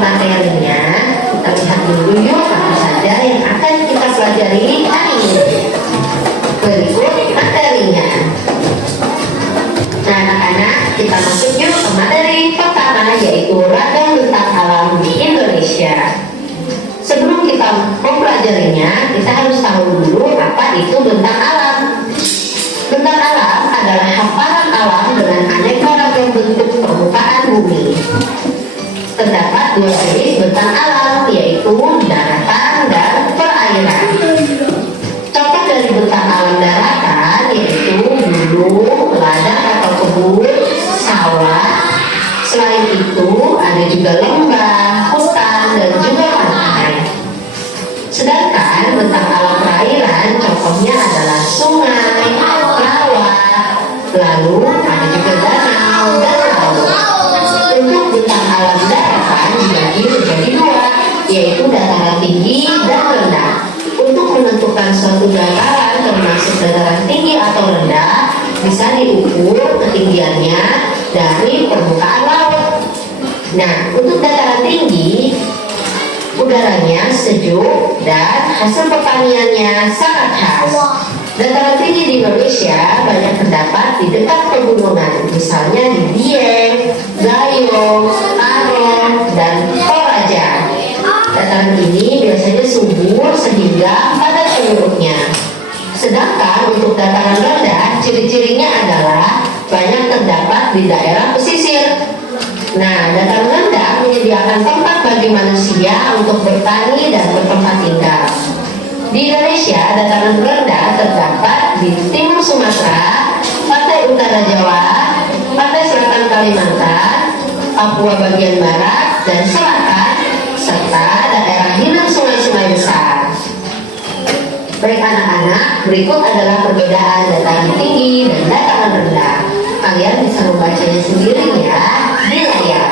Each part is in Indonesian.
materinya, kita lihat dulu yuk apa saja yang akan kita pelajari hari ini. Berikut materinya. Nah anak-anak, kita masuk yuk ke materi pertama, yaitu ragam bentang alam di Indonesia. Sebelum kita mempelajarinya, kita harus tahu dulu apa itu bentang alam. Bentang alam adalah hamparan alam dengan aneka ragam bentuk permukaan bumi. Terdapat dua jenis bentang alam, yaitu daratan dan perairan. Contoh dari bentang alam daratan yaitu gunung, ladang atau kebun, sawah. Selain itu ada juga lembah, hutan, dan juga pantai. Sedangkan bentang alam perairan contohnya adalah sungai, rawa, lalu ada juga danau dan laut. Untuk bentang alam daratan dibagi menjadi dua, yaitu dataran tinggi dan rendah. Untuk menentukan suatu dataran termasuk dataran tinggi atau rendah bisa diukur ketinggiannya dari permukaan laut. Nah, untuk dataran tinggi udaranya sejuk dan hasil pertaniannya sangat khas. Dataran tinggi di Indonesia banyak terdapat di dekat pegunungan, misalnya di Dieng, Gayo, Arong, dan Toraja. Dataran ini biasanya subur sehingga padat penduduknya. Sedangkan untuk dataran rendah, ciri-cirinya adalah banyak terdapat di daerah pesisir. Nah, dataran rendah menyediakan tempat bagi manusia untuk bertani dan bertempat tinggal. Di Indonesia, dataran rendah terdapat di timur Sumatera, pantai utara Jawa, pantai selatan Kalimantan, Papua bagian barat dan selatan, serta daerah hilir sungai-sungai besar. Baik anak-anak, berikut adalah perbedaan dataran tinggi dan dataran rendah. Kalian bisa membacanya sendiri ya di layar.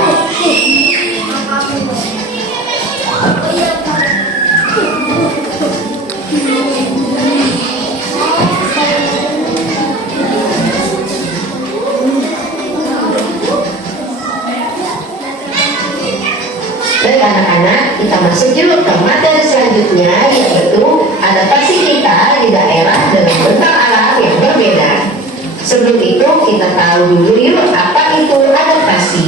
Baik anak-anak, kita masuk yuk ke materi selanjutnya, yaitu adaptasi kita di daerah dengan bentang alam yang berbeda. Sebelum itu kita tahu dulu yuk apa itu adaptasi.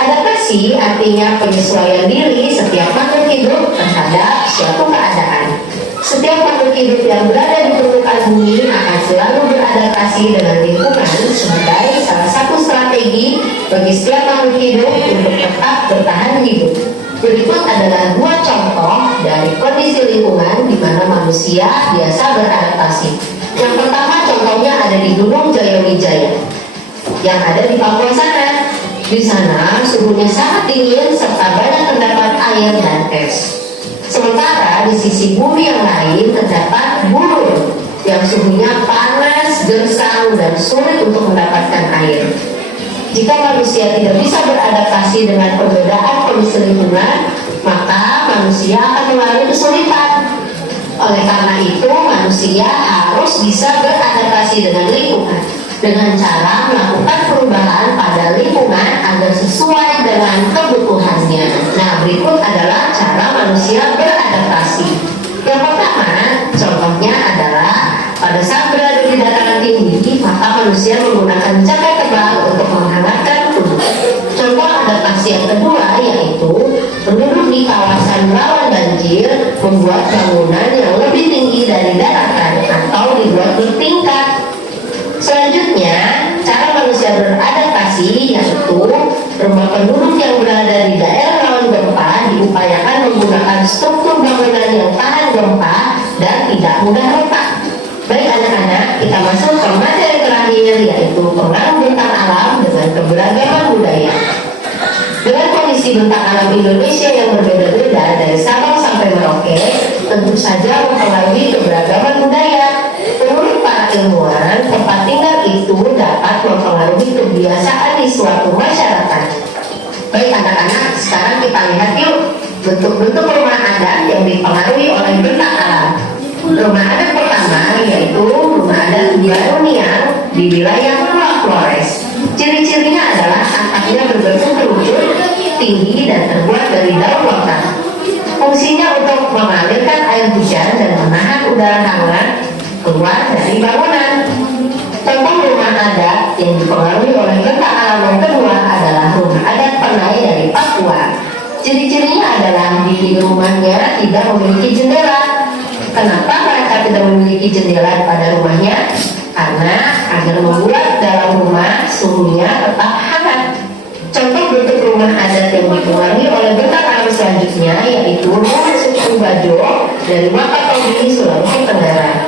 Adaptasi artinya penyesuaian diri setiap makhluk hidup terhadap suatu keadaan. Setiap makhluk hidup yang berada di permukaan bumi akan selalu beradaptasi dengan lingkungan sebagai salah satu strategi bagi setiap makhluk hidup untuk tetap bertahan hidup. Berikut adalah dua contoh dari kondisi lingkungan di mana manusia biasa beradaptasi. Yang pertama contohnya ada di Gunung Jayawijaya yang ada di Papua sana. Di sana suhunya sangat dingin serta banyak terdapat air dan es. Sementara di sisi bumi yang lain terdapat gurun yang suhunya panas, gersang, dan sulit untuk mendapatkan air. Jika manusia tidak bisa beradaptasi dengan perbedaan kondisi lingkungan, maka manusia akan mengalami kesulitan. Oleh karena itu, manusia harus bisa beradaptasi dengan lingkungan dengan cara melakukan perubahan pada lingkungan agar sesuai dengan kebutuhannya. Nah, berikut adalah cara manusia beradaptasi. Yang pertama, contohnya adalah pada saat berada di dataran tinggi, maka manusia menggunakan jaket tebal untuk menghangatkan tubuh. Contoh adaptasi yang kedua yaitu penduduk di kawasan rawan banjir membuat bangunan yang lebih tinggi dari daratan atau dibuat bertingkat. Selanjutnya, cara manusia beradaptasi yaitu rumah penduduk yang berada di daerah rawan gempa diupayakan menggunakan struktur bangunan yang tahan gempa dan tidak mudah retak. Baik anak-anak, kita masuk ke materi terakhir yaitu pengaruh bentang alam dengan keberagaman budaya. Dengan kondisi bentang alam Indonesia yang berbeda-beda dari Sabang sampai Merauke, tentu saja mempengaruhi keberagaman budaya. Menurut para ilmuwan, tempat tinggal itu dapat mempengaruhi kebiasaan di suatu masyarakat. Baik anak-anak, sekarang kita lihat yuk bentuk-bentuk rumah adat yang dipengaruhi oleh bentang alam. Rumah adat pertama yaitu rumah adat Baronial di wilayah Pulau Flores. Ciri-cirinya adalah atapnya berbentuk kerucut, tinggi dan terbuat dari daun lontar. Fungsinya untuk mengalirkan air hujan dan menahan udara hangat keluar dari bangunan. Contoh rumah adat yang dipengaruhi oleh bentang alam yang kedua adalah rumah adat Penai dari Papua. Ciri-cirinya adalah dinding rumahnya tidak memiliki jendela. Kenapa mereka tidak memiliki jendela pada rumahnya? Karena agar membuat dalam rumah suhunya tetap hangat. Contoh bentuk rumah adat yang dipengaruhi oleh bentang alam selanjutnya yaitu rumah suku Bajo dari Wakatobi, Sulawesi Tenggara.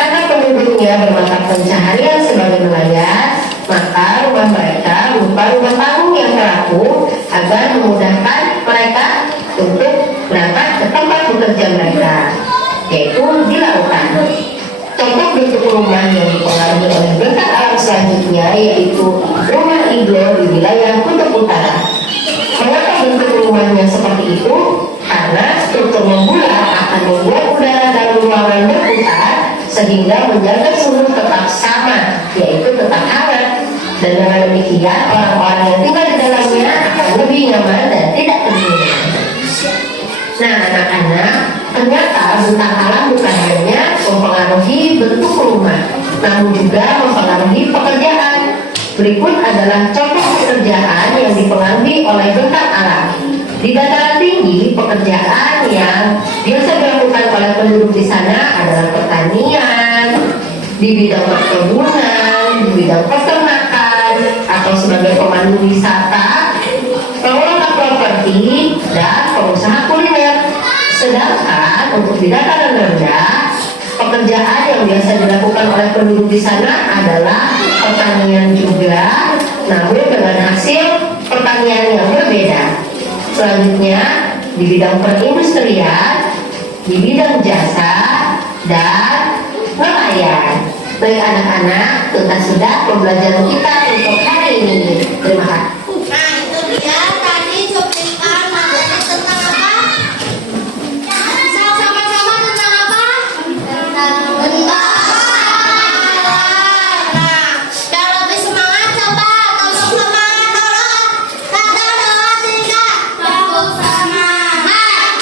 Karena penduduknya bermata pencaharian sebagai nelayan, maka rumah mereka berupa rumah panggung yang rapuh agar memudahkan mereka untuk berangkat ke tempat bekerja mereka, yaitu di lautan. Contoh bentuk rumah yang dipengaruhi oleh bentang alam selanjutnya yaitu rumah iglo di wilayah Kutub Utara. Mengapa bentuk rumahnya seperti itu? Karena strukturnya bulat akan membuat udara dalam ruangan berputar sehingga menjaga suhu tetap sama, yaitu tetap hangat. Dan dengan demikian orang-orang yang tinggal di dalamnya akan lebih nyaman dan tidak kedinginan. Nah anak-anak, ternyata bentang alam bukan hanya mempengaruhi bentuk rumah, namun juga mempengaruhi pekerjaan. Berikut adalah contoh pekerjaan yang dipengaruhi oleh bentang alam. Di dataran tinggi, pekerjaan yang biasa dilakukan oleh penduduk di sana adalah pertanian, di bidang perkebunan, di bidang peternakan, atau sebagai pemandu wisata, pengelola properti, dan pengusaha kuliner. Sedangkan untuk di dataran rendah, pekerjaan yang biasa dilakukan oleh penduduk di sana adalah pertanian juga, namun dengan hasil pertanian yang berbeda. Selanjutnya, di bidang perindustrian, di bidang jasa, dan nelayan. Baik anak-anak, tuntas sudah pembelajaran kita untuk hari ini. Terima kasih. Nah, itu dia tadi cuplikan materi tentang apa? Sama-sama tentang apa? Tentang bentang alam. Nah, biar lebih semangat coba tepuk semangat dulu. 1, 2, 3. Tepuk semangat.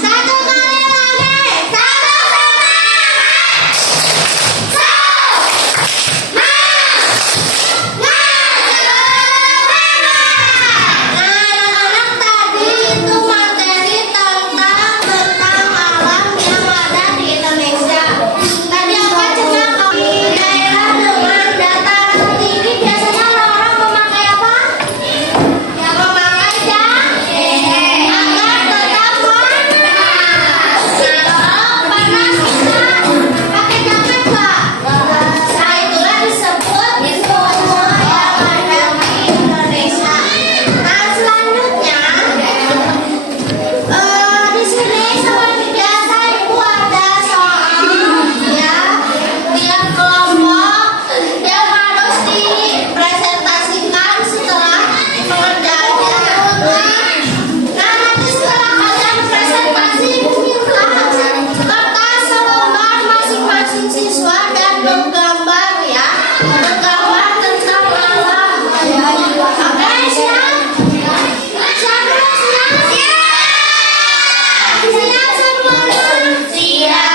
Satu kali lagi. Anak-anak tadi itu materi tentang bentang alam yang ada di Indonesia. Tadi apa cerita di daerah dengan dataran tinggi biasanya orang memakai apa? Yang memakai jaket agar tetap panas. Kalau panas kita pakai jaket Pak. Nah itulah disebut itu semua yang ada di Indonesia. Nah selanjutnya di sini seperti biasa ibu ada soal ya tiap kelompok yang harus dipresentasikan setelah pengerjaannya. Nah nanti setelah kalian presentasi minta kertas selembar masing-masing siswa dan bergambar ya, bergambar tentang alam. Oke siap? Siap dulu, siap? Siap semuanya? Siap.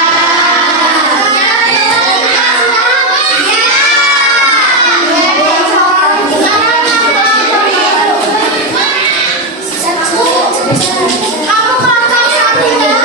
Kamu kakak satu ya?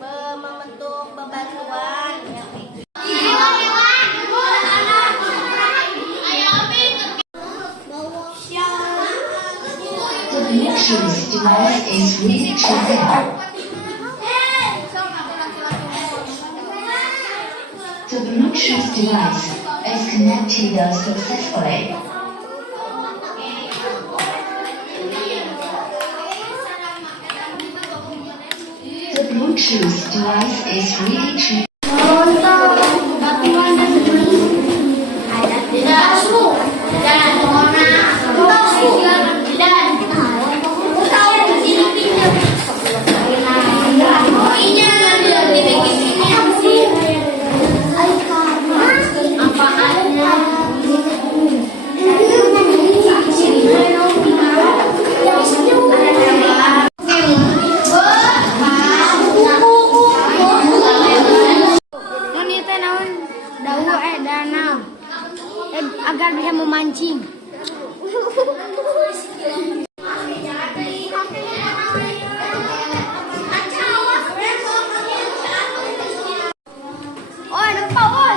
Membentuk bebatuan The Bluetooth device is ready to pair. The Bluetooth device is connected successfully. The Bluetooth device is ready to danau agar bisa memancing. Oh, nampak oh.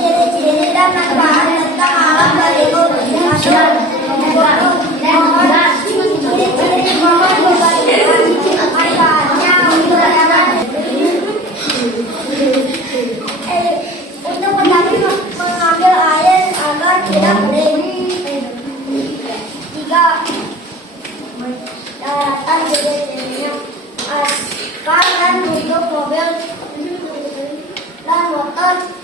ciri-ciri dan manfaat tentang alam berikut. Ciri-ciri pohon berbagi manfaatnya untuk petani mengambil air agar tidak kering. 3. Daratan ciri-cirinya aspal dan untuk mobil dan motor.